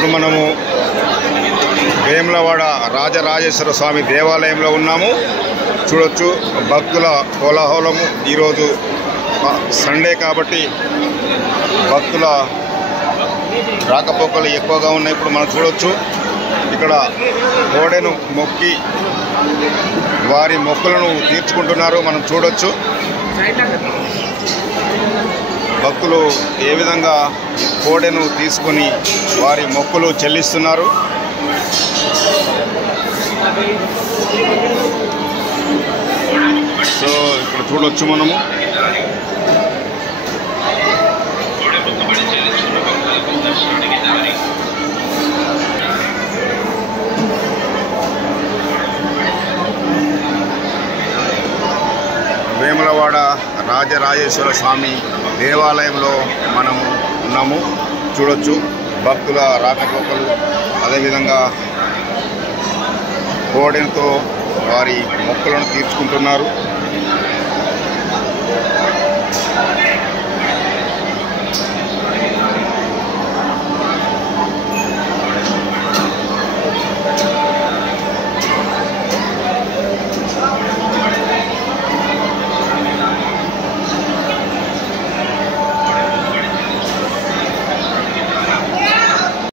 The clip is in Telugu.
ఇప్పుడు మనము వేములవాడ రాజరాజేశ్వర స్వామి దేవాలయంలో ఉన్నాము. చూడొచ్చు భక్తుల కోలాహలము. ఈరోజు సండే కాబట్టి భక్తుల రాకపోకలు ఎక్కువగా ఉన్నాయి. ఇప్పుడు మనం చూడొచ్చు ఇక్కడ కోడెను మొక్కి వారి మొక్కులను తీర్చుకుంటున్నారు. మనం చూడొచ్చు భక్తులు ఏ విధంగా కోడెను తీసుకుని వారి మొక్కులు చెల్లిస్తున్నారు. సో ఇక్కడ చూడొచ్చు మనము వేములవాడ రాజరాజేశ్వర స్వామి దేవాలయంలో మనము ఉన్నాము. చూడొచ్చు భక్తుల రాకపోకలు, అదేవిధంగా కోడెలతో వారి మొక్కులను తీర్చుకుంటున్నారు.